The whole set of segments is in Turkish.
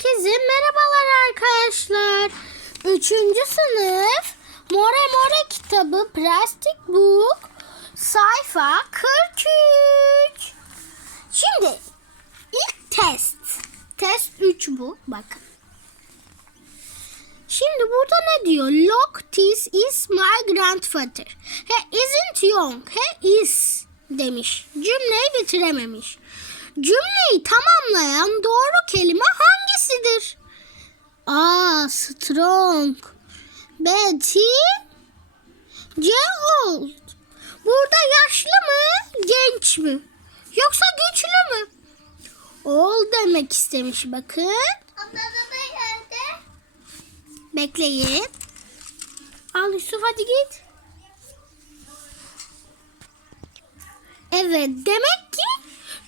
Herkese merhabalar arkadaşlar. Üçüncü sınıf More More kitabı Plastic Book sayfa 43. Şimdi ilk test. Test 3 bu. Bakın. Şimdi burada ne diyor? Look, this is my grandfather. He isn't young. He is demiş. Cümleyi bitirememiş. Cümleyi tamamlayan doğru kelime hangisidir? A. Strong. B. T. C. Old. Burada yaşlı mı? Genç mi? Yoksa güçlü mü? Old demek istemiş bakın. Bekleyin. Al Yusuf hadi git. Evet demek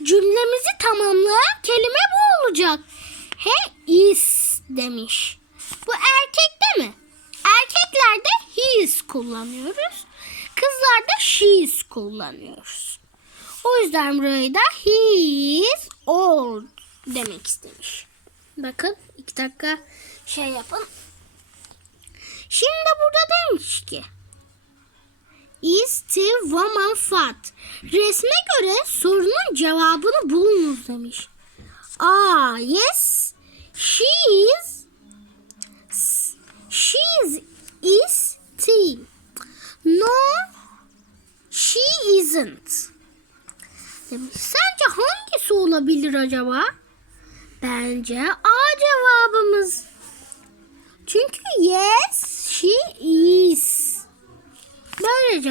cümlemizi tamamlayan kelime bu olacak. He is demiş. Bu erkekte mi? Erkeklerde his kullanıyoruz. Kızlarda she's kullanıyoruz. O yüzden burayı da he is old demek istemiş. Bakın iki dakika şey yapın. Şimdi burada demiş ki Is the woman fat? Resme göre sorunun cevabını bulunuz demiş. A. Yes. She is. She is, is thin. No. She isn't. Demiş. Sence hangisi olabilir acaba? Bence A cevabımız.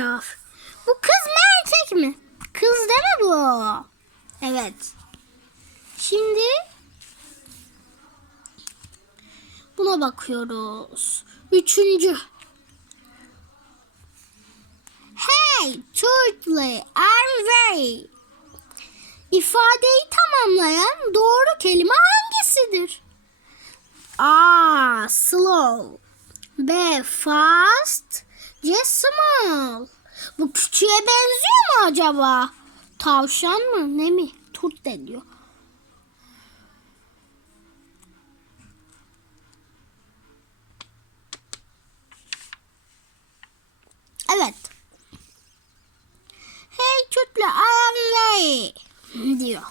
Cevap. Bu kız mı erkek mi? Kız değil mi bu? Evet. Şimdi buna bakıyoruz. Üçüncü. Hey, Turtley, I'm very. İfadeyi tamamlayan doğru kelime hangisidir? A. Slow. B. Fast. C. Small. Bu küçüğe benziyor mu acaba? Tavşan mı? Ne mi? Turt de diyor. Evet. Hey Turtle, I am diyor.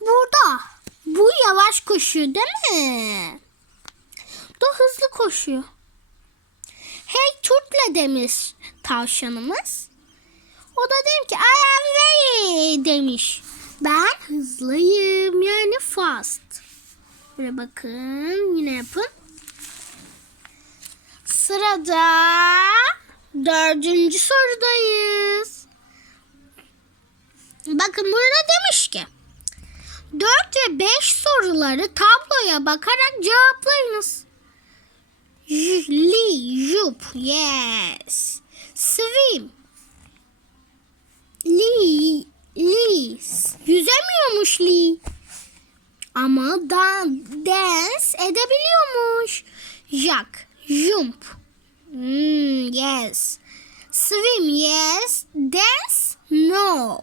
Burada bu yavaş koşuyor değil mi? Da hızlı koşuyor. Hey Turtle demiş tavşanımız. O da demiş ki I am very demiş. Ben hızlıyım yani fast. Böyle bakın yine yapın. Sırada dördüncü sorudayız. Bakın burada demiş ki 4 ve 5 soruları tabloya bakarak cevaplayınız. Lee, jup, yes. Swim. Lee, Lee. Yüzemiyormuş Lee. Ama da dance edebiliyormuş. Jack, jump. Hmm, yes. Swim, yes. Dance, no.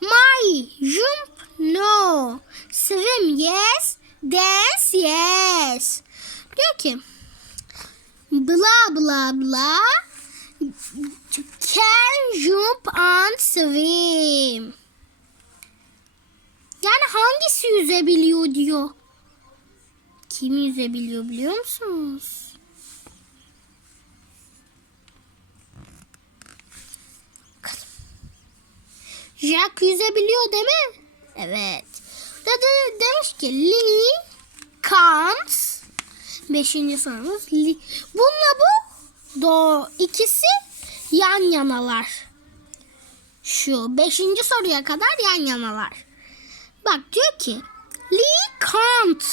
My, jump, no. Swim, yes. Dance, yes. Diyor ki bla bla bla can jump and swim. Yani hangisi yüzebiliyor diyor. Kim yüzebiliyor biliyor musunuz? Jack yüzebiliyor değil mi? Evet. Dedi, demiş ki Lee can't Beşinci sorumuz. Bununla bu do ikisi yan yanalar. Şu beşinci soruya kadar yan yanalar. Bak diyor ki Lee can't.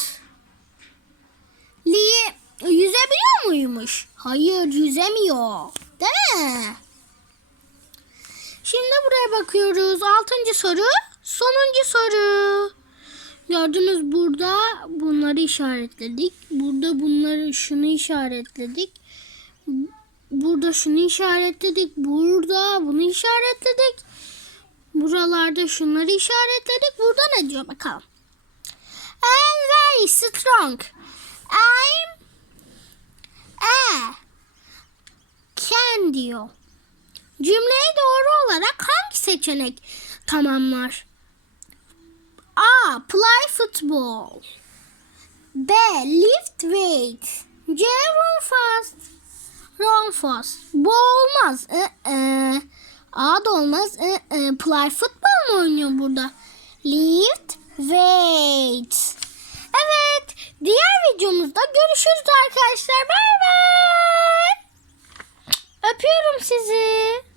Lee yüzebiliyor muymuş? Hayır yüzemiyor. Değil mi? Şimdi buraya bakıyoruz. Altıncı soru. Sonuncu soru. Gördünüz burada bunları işaretledik. Burada bunları şunu işaretledik. Burada şunu işaretledik. Burada bunu işaretledik. Buralarda şunları işaretledik. Burada ne diyor bakalım. I'm very strong. I'm a can diyor. Cümleyi doğru olarak hangi seçenek tamamlar? A. Play football. B. Lift weights. C. Run fast. Run fast. Bu olmaz. Ee, A da olmaz. Ee, play football mu oynuyor burada? Lift weights. Evet. Diğer videomuzda görüşürüz arkadaşlar. Bay bay. Öpüyorum sizi.